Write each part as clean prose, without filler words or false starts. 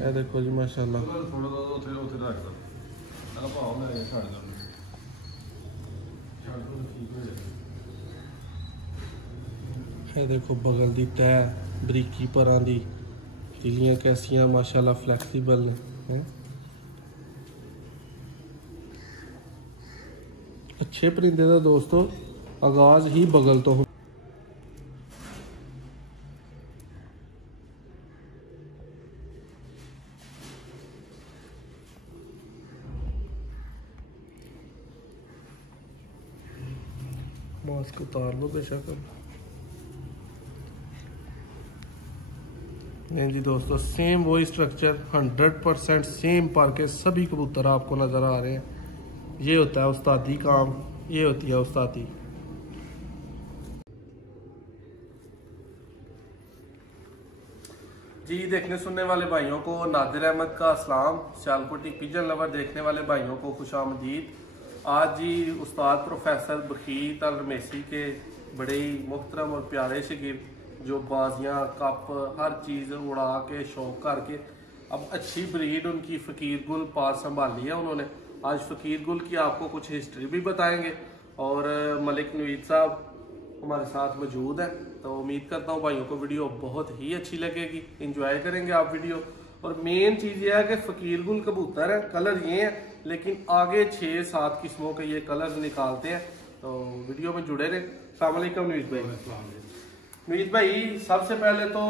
ये देखो जी माशाल्लाह। ये देखो बगल दी तय बरीकी परां दी तिलियां कैसियां माशाल्लाह फ्लैक्सीबल ने हैं। अच्छे परिंदे दा दोस्तों आगाज ही बगल तो। मास्क उतार लो बेशक। नहीं जी दोस्तों, सेम वही स्ट्रक्चर 100% सेम पर के सभी कबूतर आपको नज़र आ रहे हैं। ये होता है उस्तादी काम, ये होती है उस्तादी। जी देखने सुनने वाले भाइयों को नादिर अहमद का अस्सलाम। सियालकोटी पिजन लवर देखने वाले भाइयों को खुशामदीद। आज जी उस्ताद प्रोफेसर बखीत अल रमेसी के बड़े ही मुहतरम और प्यारे शागिर्द जो बाजियाँ कप हर चीज़ उड़ा के शौक करके अब अच्छी ब्रीड उनकी फ़कीर गुल पास संभाली है उन्होंने। आज फ़कीर गुल की आपको कुछ हिस्ट्री भी बताएंगे और मलिक नवीद साहब हमारे साथ मौजूद है। तो उम्मीद करता हूँ भाइयों को वीडियो बहुत ही अच्छी लगेगी, इंजॉय करेंगे आप वीडियो। और मेन चीज़ ये है कि फ़कीर गुल कबूतर है, कलर ये है लेकिन आगे 6-7 किस्मों के ये कलर्स निकालते हैं। तो वीडियो में जुड़े रहे। अस्सलाम वालेकुम नवीद भाई। नवीद भाई सबसे पहले तो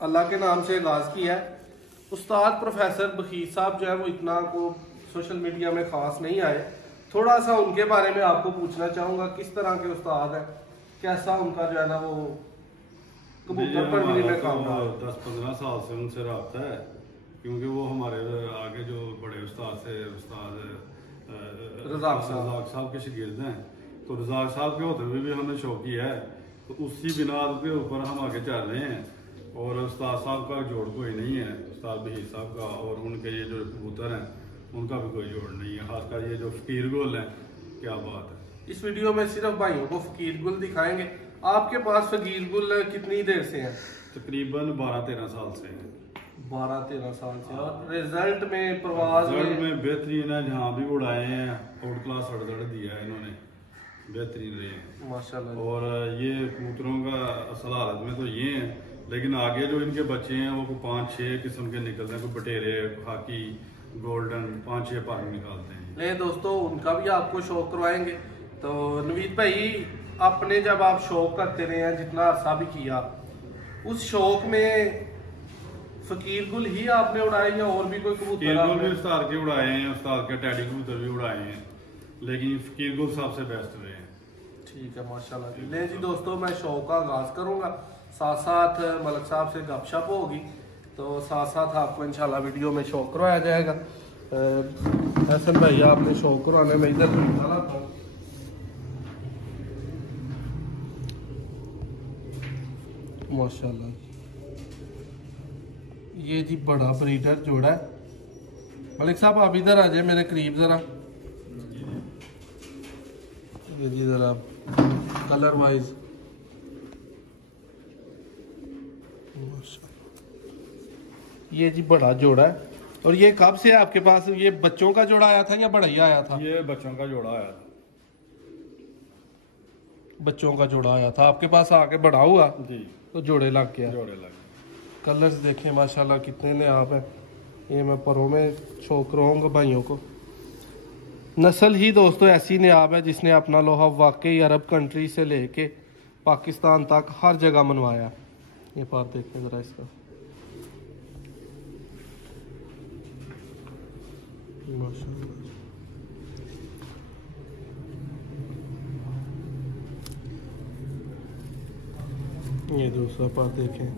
अल्लाह के नाम से आगाज़ किया है। उस्ताद प्रोफेसर बखीत साहब जो है वो इतना को सोशल मीडिया में ख़ास नहीं आए। थोड़ा सा उनके बारे में आपको पूछना चाहूँगा, किस तरह के उस्ताद है, कैसा उनका जो है ना वो कबूतर परवरी में काम रहा है। 10-15 साल से उनसे रब्ता है क्योंकि वो हमारे आगे जो बड़े उस्ताद थे, उस्ताद रज़ाक साहब के शागिर्द हैं। तो रज़ाक साहब के होते हुए भी हमें शौकी है, तो उसी बिना के ऊपर हम आगे चल रहे हैं। और उस्ताद साहब का जोड़ कोई नहीं है, उस्ताद बहीर साहब का और उनके ये जो कबूतर हैं उनका भी कोई जोड़ नहीं है। खासकर ये जो फ़कीर गुल है, क्या बात है। इस वीडियो में सिर्फ भाइयों को फ़कीर गुल दिखाएंगे। आपके पास फ़कीर गुल कितनी देर से हैं? तकरीबन 12-13 साल से हैं। 12-13 साल से। और रिजल्ट में प्रवास में बेहतरीन है, जहाँ भी उड़ाए हैं आउट क्लास रिजल्ट दिया है इन्होंने, बेहतरीन रहे हैं माशाल्लाह। और ये कबूतरों का असल हालत में तो ये है, लेकिन आगे जो इनके बच्चे हैं वो 5-6 किस्म के निकलते हैं। कोई बटेरे, खाकी, गोल्डन, 5-6 पर निकालते हैं। ले दोस्तों उनका भी आपको शौक करवाएंगे। तो नवीद भाई अपने जब आप शौक करते रहे हैं, जितना अरसा भी किया, उस शौक में फ़कीर गुल ही आपने उड़ाए या और भी कोई कबूतर? भी उस्ताद के उड़ाए हैं, उस्ताद के टैडी कबूतर भी उड़ाए हैं, लेकिन फ़कीर गुल सबसे बेस्ट रहे हैं। ठीक है माशाल्लाह जी। ले जी दोस्तों मैं शौक का आगाज़ करूँगा, साथ साथ मलिक साहब से गपशप होगी, तो साथ साथ आपको इंशाल्लाह वीडियो में शौक करवाया जाएगा। हसन भाई आपने शौक करवाने में इधर निकाला था। माशाल्लाह ये जी बड़ा ब्रीडर जोड़ा है। मलिक साहब आप इधर आ जाए मेरे करीब ज़रा। ये जी ज़रा कलर वाइज ये जी बड़ा जोड़ा है। और ये कब से है आपके पास? ये बच्चों का जोड़ा आया था या बड़ा ही आया था? ये बच्चों का जोड़ा आया था। बच्चों का जोड़ा आया था आपके पास, आके बड़ा हुआ जी तो जोड़े लग गया। जोड़े लग गए। कलर्स देखें माशाल्लाह कितने ने आप हैं। ये मैं परों में शौक रहूँगा भाइयों को। नस्ल ही दोस्तों ऐसी नियाब है जिसने अपना लोहा वाकई अरब कंट्री से लेके पाकिस्तान तक हर जगह मनवाया। ये बात देखें ज़रा इसका माशाल्लाह। ये दूसरा पार्ट देखें।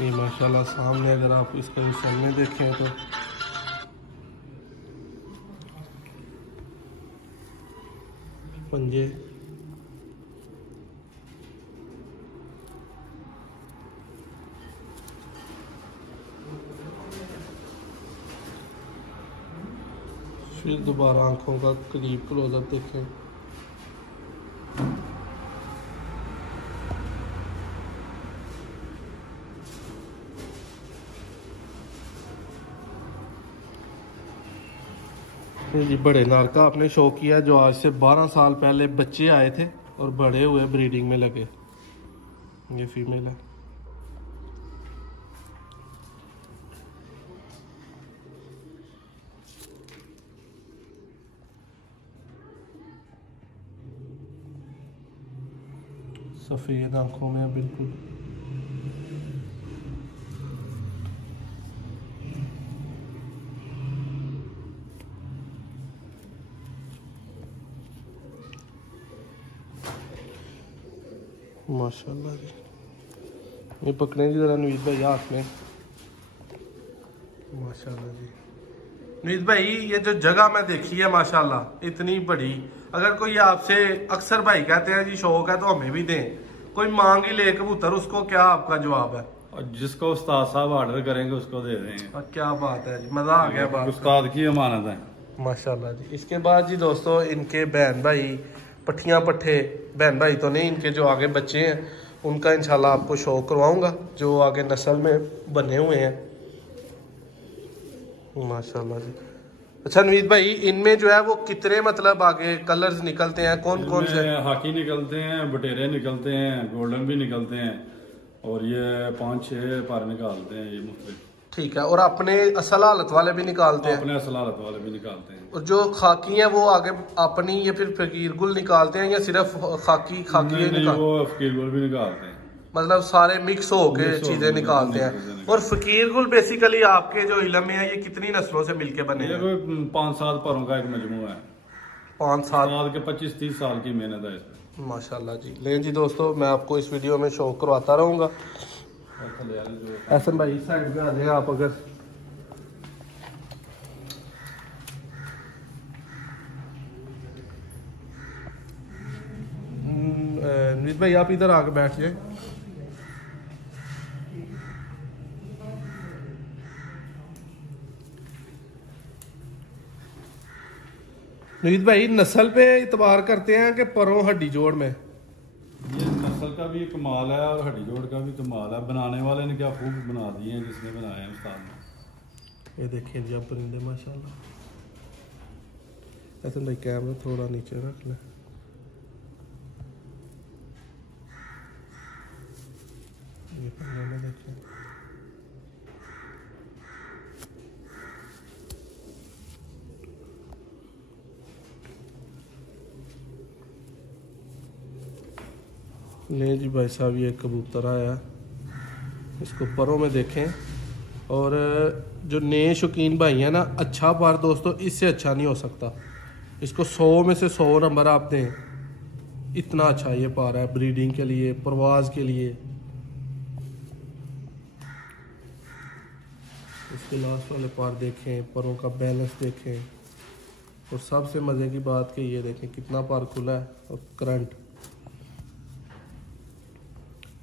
ये माशाल्लाह सामने अगर आप इसका भी सामने देखें तो पंजे फिर दोबारा आंखों का करीब क्लोजअप देखें। ये जी बड़े नार का आपने शो किया जो आज से 12 साल पहले बच्चे आए थे और बड़े हुए ब्रीडिंग में लगे। ये फीमेल है। सफ़ेद आंखों में बिल्कुल। माशाल्लाह जी। ये पकड़े जी जरा नवीद भाई हाथ में। माशाल्लाह जी। नवीद भाई ये जो जगह मैं देखी है माशाल्लाह इतनी बड़ी, अगर कोई आपसे अक्सर भाई कहते हैं जी शौक है तो हमें भी दें, कोई मांग ही ले कबूतर, उसको क्या आपका जवाब है? और जिसको उस्ताद साहब ऑर्डर करेंगे उसको दे देंगे। क्या बात है जी, मजा आ गया बात। उस्ताद की अमानत है माशाल्लाह जी। इसके बाद जी दोस्तों इनके बहन भाई पट्ठियाँ पट्ठे, बहन भाई तो नहीं, इनके जो आगे बच्चे हैं उनका इंशाल्लाह आपको शो करवाऊंगा जो आगे नस्ल में बने हुए हैं। माशाल्लाह जी। अच्छा नवीद भाई इनमें जो है वो कितने मतलब आगे कलर्स निकलते हैं, कौन कौन से? हाकी निकलते हैं, बटेरे निकलते हैं, गोल्डन भी निकलते हैं और ये 5-6 पर निकालते हैं ये मुख्तलिफ। ठीक है। और अपने असल हालत वाले भी निकालते हैं? अपने असल हालत वाले भी निकालते हैं। और जो खाकी हैं वो आगे अपनी या फिर फकीर गुल निकालते हैं या सिर्फ खाकी नहीं, वो फकीर गुल भी निकालते हैं। मतलब सारे मिक्स होके चीजें निकालते हैं। और फकीर गुल बेसिकली आपके जो इलम में है ये कितनी नस्लों से मिलके बने हैं? 5-7 परों का एक मजमूआ है। 5 साल के 25-30 साल की मेहनत है इसमें। माशाल्लाह जी। लें जी दोस्तों मैं आपको इस वीडियो में शो करवाता रहूंगा। एहसन भाई इस साइड में आ जाए आप। अगर नवीद भाई आप इधर आके बैठ जाए। नवीद भाई नस्ल पे इतबार करते हैं कि परों हड्डी जोड़ में? ये नस्ल का भी कमाल है और हड्डी जोड़ का भी कमाल है। बनाने वाले ने क्या खूब बना दिए हैं जिसने बनाया है उस्ताद ने। ये देखिए जी आप परिंदे माशाल्लाह। ऐसे भाई कैमरा थोड़ा नीचे रख ले। ये पंजे में देखिए। ले जी भाई साहब ये कबूतर आया, इसको परों में देखें। और जो नए शौकीन भाई हैं ना, अच्छा पर दोस्तों इससे अच्छा नहीं हो सकता। इसको 100 में से 100 नंबर आप दें, इतना अच्छा ये पार है ब्रीडिंग के लिए, परवाज के लिए। इसके लास्ट वाले पार देखें, परों का बैलेंस देखें। और सबसे मज़े की बात कि ये देखें कितना पार खुला है और करंट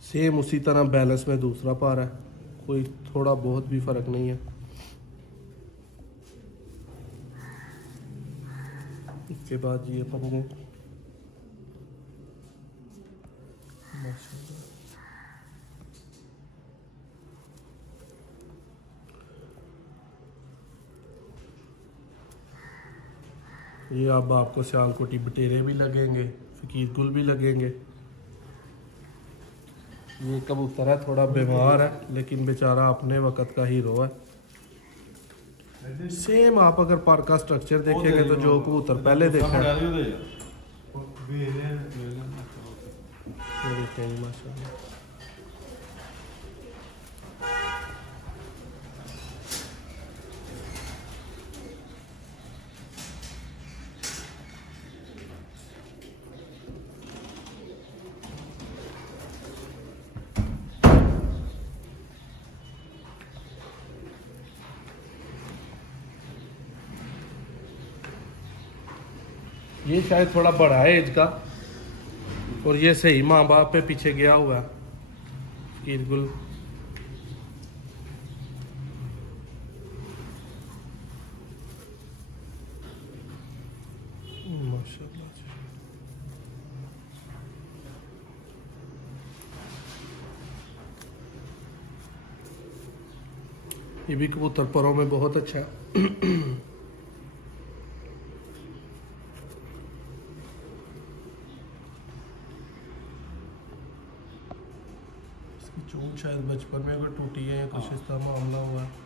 सेम उसी तरह बैलेंस में दूसरा पार है, कोई थोड़ा बहुत भी फ़र्क नहीं है। इसके बाद ये पंजे माशाल्लाह। ये अब आपको सियालकोटी बटेरे भी लगेंगे, फकीर गुल भी लगेंगे। ये कबूतर है थोड़ा बीमार है लेकिन बेचारा अपने वक्त का हीरो है। सेम आप अगर पर का स्ट्रक्चर देखेंगे तो जो कबूतर पहले देखा है माशाल्लाह। ये शायद थोड़ा बड़ा है एज का और ये सही माँ बाप पे पीछे गया हुआ है ईदगुल। माशाल्लाह जी। ये भी कबूतर परों में बहुत अच्छा है। इसकी चोंच शायद बचपन में कोई टूटी है या कुछ इस तरह मामला हुआ है।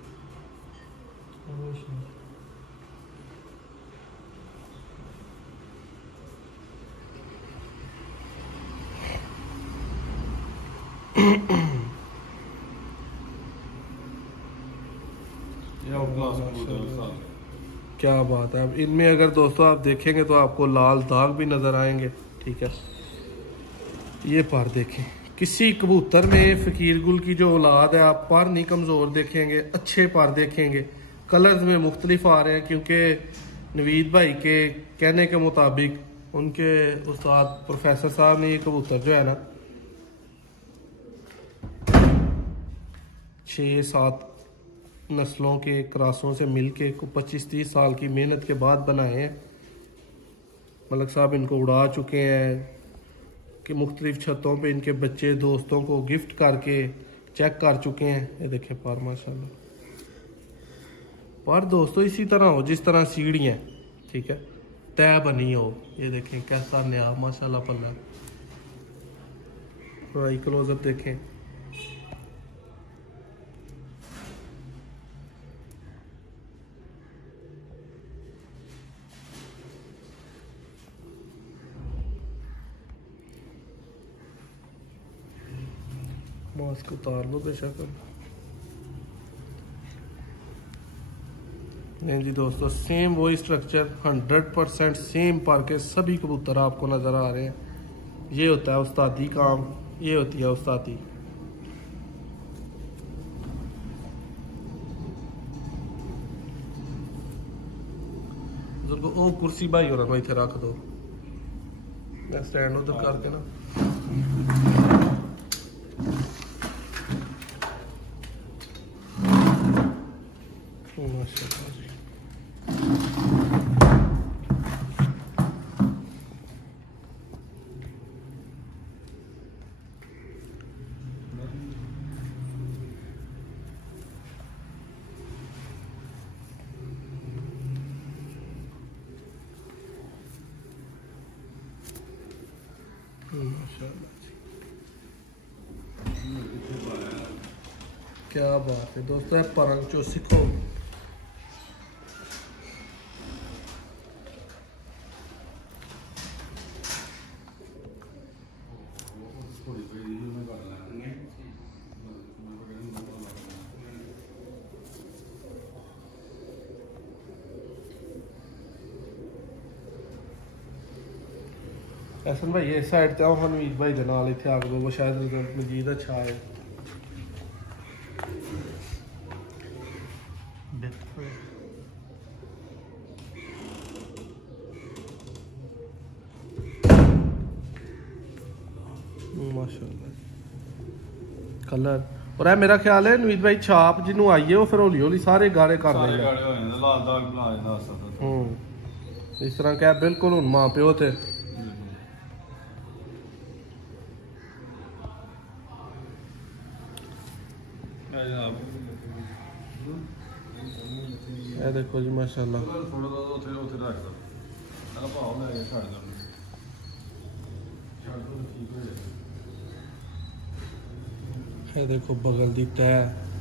क्या बात है। अब इनमें अगर दोस्तों आप देखेंगे तो आपको लाल दाग भी नज़र आएंगे। ठीक है, ये पर देखें, किसी कबूतर में फ़कीर गुल की जो औलाद है, आप पर नहीं कमज़ोर देखेंगे, अच्छे पर देखेंगे। कलर्स में मुख्तलिफ आ रहे हैं क्योंकि नवीद भाई के कहने के मुताबिक उनके उस्ताद प्रोफेसर साहब ने ये कबूतर जो है ना 6-7 नस्लों के क्रॉसों से मिलके 25-30 साल की मेहनत के बाद बनाए हैं। मलक साहब इनको उड़ा चुके हैं कि मुख्तलिफ छतों पे इनके बच्चे दोस्तों को गिफ्ट करके चेक कर चुके हैं। ये देखें पर माशाल्लाह, पर दोस्तों इसी तरह हो जिस तरह सीढ़ियाँ, ठीक है, तय बनी हो। ये देखें कैसा नया माशाल्लाह पल्ला। थोड़ा क्लोजअप देखें। मास्क उतार लो बेशक। नहीं जी दोस्तों, सेम वही स्ट्रक्चर 100% सेम पर के सभी कबूतर आपको नज़र आ रहे हैं। ये होता है उस्तादी काम, ये होती है उस्तादी। ओ कुर्सी भाई हो रहा इतने रख दो, मैं स्टैंड उधर करके ना। माशाल्लाह जी। माशाल्लाह जी, क्या बात है दोस्तों। परंग चो सीखो। एहसन भाई इस साइड ते आओ, हनवीर भाई दे नाल इत्थे आग दो, शायद रिजल्ट मजीद अच्छा है। माशाल्लाह कलर और है मेरा ख्याल है नवीद भाई छाप जिन्हों आई है वो फिर हौली हौली सारे गाढ़े कर देंगे। इस तरह क्या बिल्कुल हूँ माँ प्यो थे। देखो जी माशाल्लाह। ये देखो बगल दी तय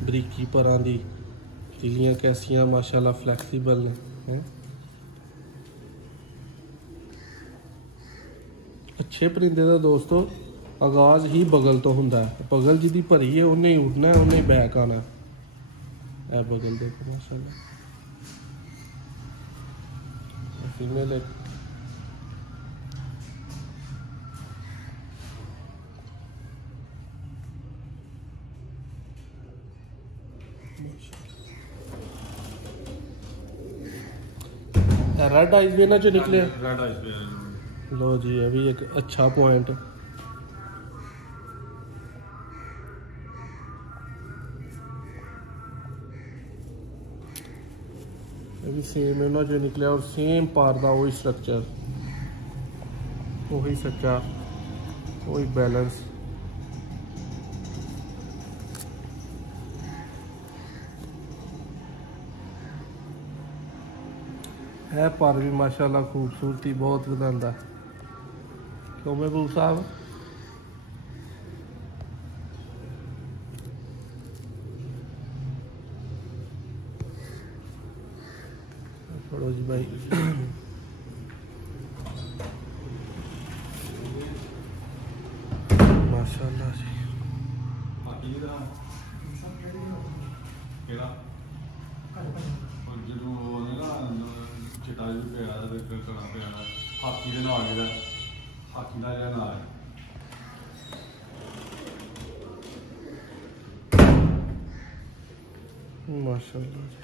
बरीकी परां दी तिलियां कैसियां माशाल्लाह फ्लैक्सीबल ने हैं। अच्छे परिंदे का दोस्तों आगाज ही बगल तो हुंदा है। बगल जिदी भरी है उन्हें ही उड़ना है, उन्हें ही बैक आना है। बगल देखो माशाल्लाह फीमेल है। रेड आइज भी ना जो निकले। रेड आइज भी लो जी, अभी एक अच्छा पॉइंट। अभी सेम है ना जो निकले और सेम पार दा वही स्ट्रक्चर। वही सच्चा, वही बैलेंस। है पर भी माशाल्लाह खूबसूरती बहुत वधांदा। क्यों महबूब साहब? छोड़ो जी भाई। माशाल्लाह जी। चिटा भी पे कड़ा पे हाकी के नाल हाकी का जरा नाल माशाल्लाह जी।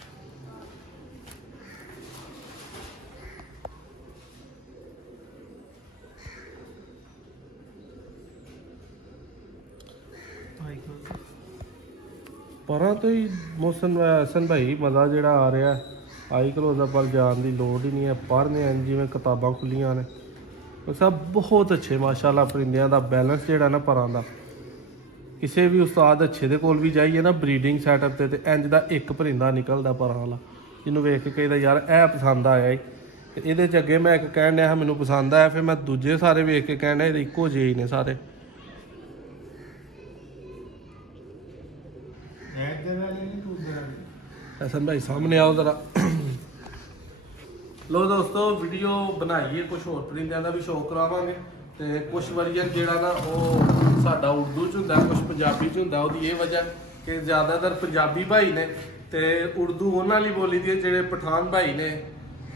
पर तो ही मोहसन हसन भाई मज़ा जोड़ा आ रहा है। आई कलोज़ पर जान की लोड़ ही नहीं है, पढ़ने हैं जिमें किताबां खुलियां ने। सब बहुत अच्छे माशाल्लाह परिंदियां दा बैलेंस जोड़ा ना परां दा। किसी भी उस्ताद अच्छे दे कोल भी जाइए ना ब्रीडिंग सैटअप ते इंज दा एक परिंदा निकलदा परां वाला, जिन्हों वेख के कहदा यार ए पसंद आया ही। ते इहदे च अगे मैं एक कहण डया मैनूं पसंद आया, फिर मैं दूजे सारे वेख के कहण डया इक्को ਜਿਹੇ ने सारे। हसन भाई सामने आओ जरा। लो दोस्तों वीडियो बनाइए, कुछ होर परिंदियां का भी शो करावांगे। तो कुछ वरीयन जोड़ा ना वो साडा उर्दू च हुंदा, कुछ पंजाबी च हुंदा। उहदी ये वजह कि ज़्यादातर पंजाबी भाई ने ते उर्दू उन्हां लई बोली दी है। जेह्ड़े पठान भाई ने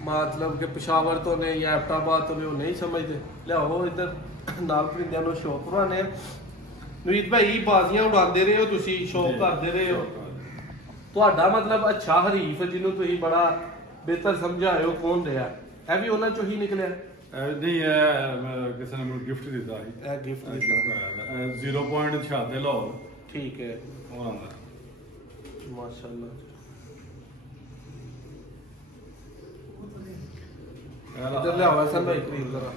मतलब कि पेशावर तो ने या एबटाबाद तो ने वो नहीं समझते। लियाओ इधर नाल परिंदियां नूं शो करवाने। नवीद भाई बाजियां उड़ाते रहे हो, तुसी शो करते रहे हो। तुहाडा मतलब अच्छा हरीफ जिन्होंने तुसीं बड़ा बेहतर समझाए हो कौन रहा है भी उन्हां चों ही निकलिया? नहीं है, किसी ने मुझे गिफ्ट दिता है। गिफ्ट 0.6 लाहौर। ठीक है वो आंदा माशाल्लाह। इधर ले आओ हसन भाई करीब जरा।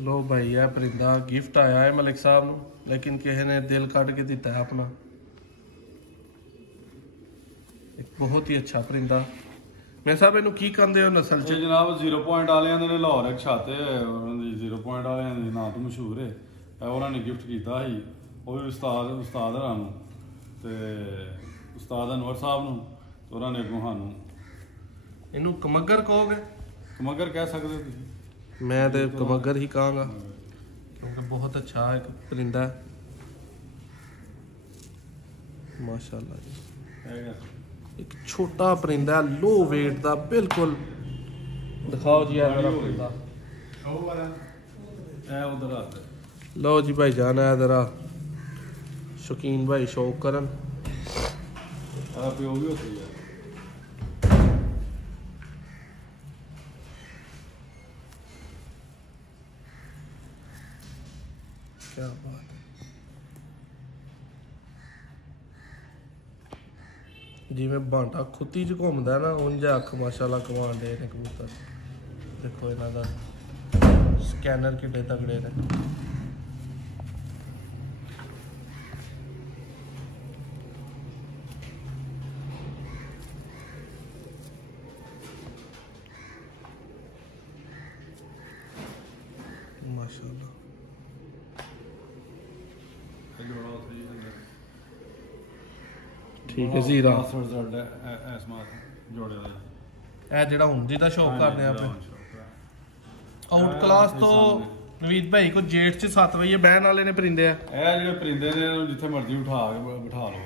लो भाई यह परिंदा गिफ्ट आया है मलिक साहब नूं, लेकिन किसी ने दिल कट के दिता है अपना। एक बहुत ही अच्छा परिंदा। मैं साहब इनू की कहंदे हो नस्ल च? जनाब 0 पॉइंट वाले ने लाहौर एक छाते 0 पॉइंट वाले दे नाम तो मशहूर है। उन्होंने गिफ्ट किया ही वो भी उस्ताद हरानू ते उस्ताद अनवर साहब नूं, तो उन्होंने अगों सानू इनू कमगर कहोगे? कमगर कह सकते हो तुसीं। मैं तो कमगर ही कहांगा क्योंकि बहुत अच्छा एक परिंदा है माशाल्लाह जी। एक छोटा परिंदा लो वेट का बिल्कुल। दिखाओ जी परिंदा। लो जी भाई जाना है जरा शौकीन भाई शौक करन। प्यो भी होती है। क्या बात है जिमें बांटा खुत्ती च घूमदा ना उंज अख माशाल्लाह कमान दे ने कबूतर। देखो इन्हां दा स्कैनर किड्डे तगड़े ने। माशाल्लाह ठीक है जीरा ਇਹ ਜਿਹੜਾ ਹੁੰਦੀ ਦਾ ਸ਼ੌਕ ਕਰਦੇ ਆ ਆਪਣੇ ਆਊਟ ਕਲਾਸ ਤੋਂ ਨਵੀਦ ਭਾਈ ਕੋ ਜੇਠ ਚ 7 ਵਜੇ ਬਹਿਣ ਵਾਲੇ ਨੇ ਪਰਿੰਦੇ ਆ। ਇਹ ਜਿਹੜੇ ਪਰਿੰਦੇ ਨੇ ਜਿੱਥੇ ਮਰਜ਼ੀ ਬਿਠਾ ਲਓ।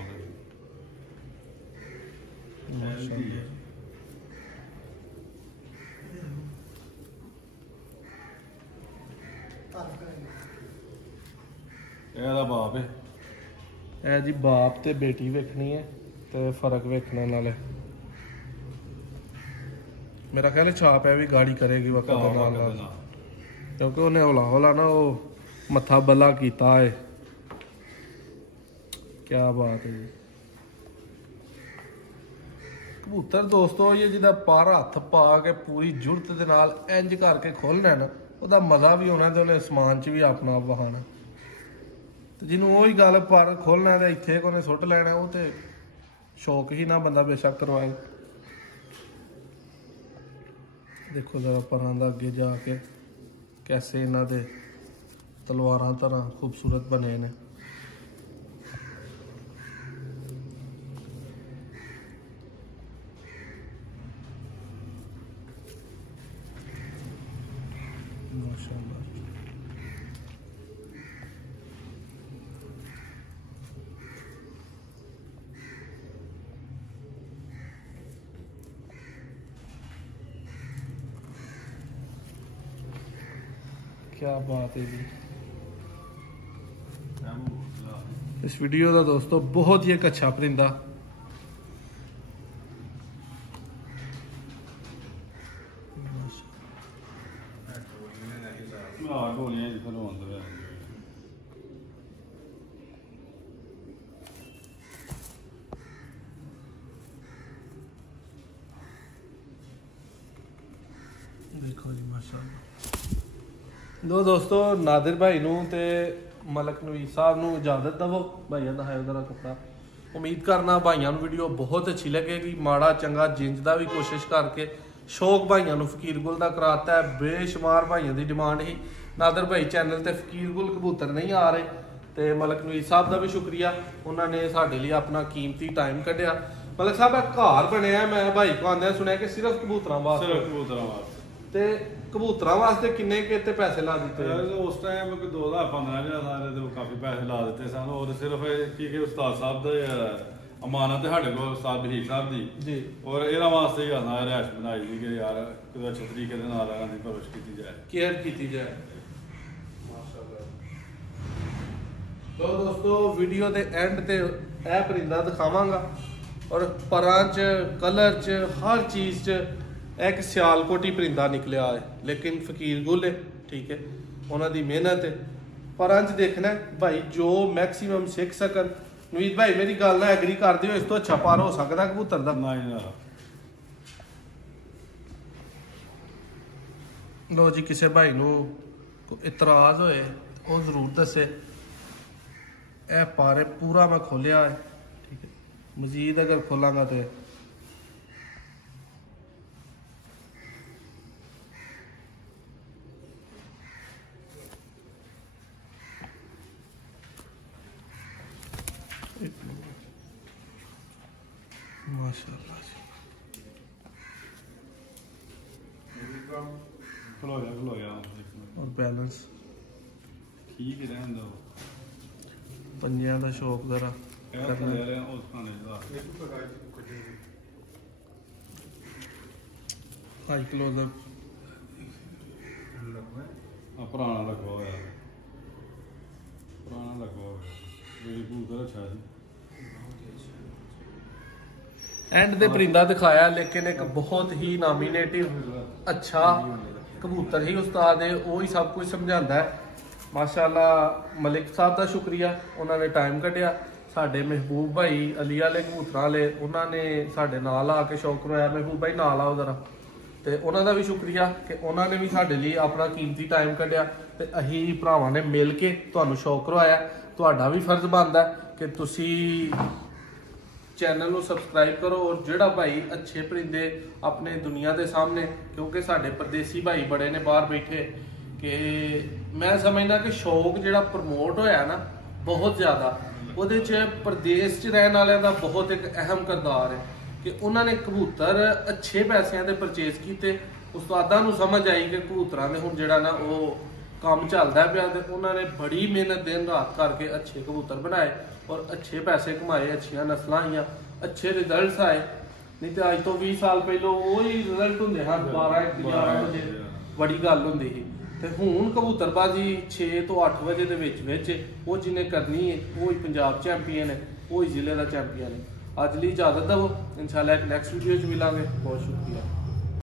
ਇਹਦਾ ਬਾਪ ਹੈ। ਇਹ ਜੀ ਬਾਪ ਤੇ ਬੇਟੀ ਵੇਖਣੀ ਹੈ ਤੇ ਫਰਕ ਵੇਖਣਾ ਨਾਲੇ। मेरा ख्याल है छाप है भी गाड़ी करेगी वक्त क्योंकि उन्हें हौला हौला ना वो मत्था बला किया है। क्या बात है जी ਕਬੂਤਰ ਦੋਸਤੋ ਇਹ ਜਿਹਦਾ ਪਰ ਹੱਥ ਪਾ ਕੇ ਪੂਰੀ ਜੁਰਤ ਦੇ ਨਾਲ ਇੰਜ ਕਰਕੇ ਖੋਲਣਾ ਨਾ, ਉਹਦਾ ਮਜ਼ਾ ਵੀ ਹੋਣਾ ਤੇ ਉਹਨੇ ਸਮਾਨ 'ਚ ਵੀ ਆਪਣਾ ਆਪ ਵਹਾਣਾ। ਤੇ ਜਿਹਨੂੰ ਉਹੀ ਗੱਲ ਪਰ ਖੋਲਣਾ ਤੇ ਇੱਥੇ ਕੋਨੇ ਸੁੱਟ ਲੈਣਾ, ਉਹ ਤੇ ਸ਼ੌਕ ਹੀ ਨਾ ਬੰਦਾ ਬੇਸ਼ੱਕ ਕਰਵਾਏ। ਦੇਖੋ ਜਰਾ ਪਰਾਂ ਦਾ ਅੱਗੇ ਜਾ ਕੇ कैसे इन्हां दे तलवारां तरह खूबसूरत बने ने। माशाअल्लाह क्या बात है जी। इस वीडियो का दोस्तों बहुत ही एक अच्छा परिंदा, देखो जी माशाअल्लाह। लो दोस्तों नादिर भाई नूं ते मलक नवीद साहब नूं इजाजत दवो। भाइयों का है उधर कपड़ा। उम्मीद करना भाइयों वीडियो बहुत अच्छी लगेगी। माड़ा चंगा जिंज का भी कोशिश करके शौक भाइयों नूं फकीर गुल का कराता है। बेशुमार भाइयों की डिमांड ही नादिर भाई चैनल ते फकीर गुल कबूतर नहीं आ रहे, तो मलक नवीद साहब का भी शुक्रिया, उन्होंने साडे लिए अपना कीमती टाइम कढ़िया। मलक साहब घर बनया, मैं भाई को आंदे सुनिया कि सिर्फ कबूतरां वास्ते, ते कबूतरां वास्ते किन्ने के ते पैसे ला दिते? उस टाइम 2015 सारे तो काफी पैसे ला दिते सन। और सिर्फ कि उस्ताद साहब दा अमानत है साडे कोल, उस्ताद बहीर साहब दी जी, और इहदा वास्ते ही असां रिहायश बनाई दी कि यार कुछ अच्छे तरीके दे नाल इहदी परवरिश कीती जाए, केयर कीती जाए। माशाअल्लाह। तो दोस्तों वीडियो दे एंड ते ए परिंदा दिखावांगा, और परां च कलर च हर चीज़ च एक सियालकोटी परिंदा निकलिया है, लेकिन फकीर गुल है, ठीक है, उन्होंने मेहनत है। पर अंज देखना है भाई जो मैक्सीमम सीख सकन। नवीद भाई मेरी गल ना एग्री कर दियो, इस तो अच्छा पार हो सकता कबूतर दा? लो जी किसी भाई नूं इतराज होए वो जरूर दसे। ए पारे पूरा मैं खोलिया है, ठीक है, मजीद अगर खोलांगा तो माशाअल्लाह जी। और बैलेंस ठीक ही रहन दो, पंजियां दा शौक जरा हाई क्लोजअप पुराना लगा होया, पुराना लगा होया, मेरी कबूतर अच्छा है। एंड दे परिंदा दिखाया, लेकिन एक बहुत ही नॉमिनेटिव अच्छा कबूतर ही उस्ताद है, वो ही सब कुछ समझाता है। माशाअल्लाह मलिक साहब का शुक्रिया, उन्होंने टाइम कढ़िया। साडे महबूब भाई अली वाले कबूतर वाले, उन्होंने साडे नाल आके शौक करवाया। महबूब भाई नाल आओ जरा, तो उन्होंने भी शुक्रिया कि उन्होंने भी साडे लिए अपना कीमती टाइम कढ़िया, तो अही भरावां ने मिल के तुहानूं शौक करवाया। तुहाडा भी फर्ज बनता है कि तुसी चैनल को सबसक्राइब करो, और जोड़ा भाई अच्छे परिंदे अपने दुनिया के सामने, क्योंकि साडे परदेसी भाई बड़े ने बाहर बैठे, कि मैं समझना कि शौक जोड़ा प्रमोट होया ना बहुत ज़्यादा, उहदे च प्रदेश च रहने वालों का बहुत एक अहम किरदार है कि उन्होंने कबूतर अच्छे पैसों के परचेज किए। उस्तादां नूं समझ आई कि कबूतरां दे हुण जिहड़ा ना वो काम चलता पिया, तो उन्होंने बड़ी मेहनत दिन रात करके अच्छे कबूतर बनाए और अच्छे पैसे कमाए, अच्छिया नस्ल आईयां, अच्छे रिजल्ट आए। नहीं तो अज तो 20 साल पहलों वही रिजल्ट होंगे हाँ 12-11 बजे बड़ी गल होंदी ही, तो हुण कबूतरबाजी 6 तो 8 बजे के विच वो जिन्हें करनी है वो ही पंजाब चैंपीयन है, वो ही जिले का चैंपीयन है। अज ली इजाजत दो, इंशाल्लाह एक नैक्सट वीडियो मिलांगे। बहुत शुक्रिया।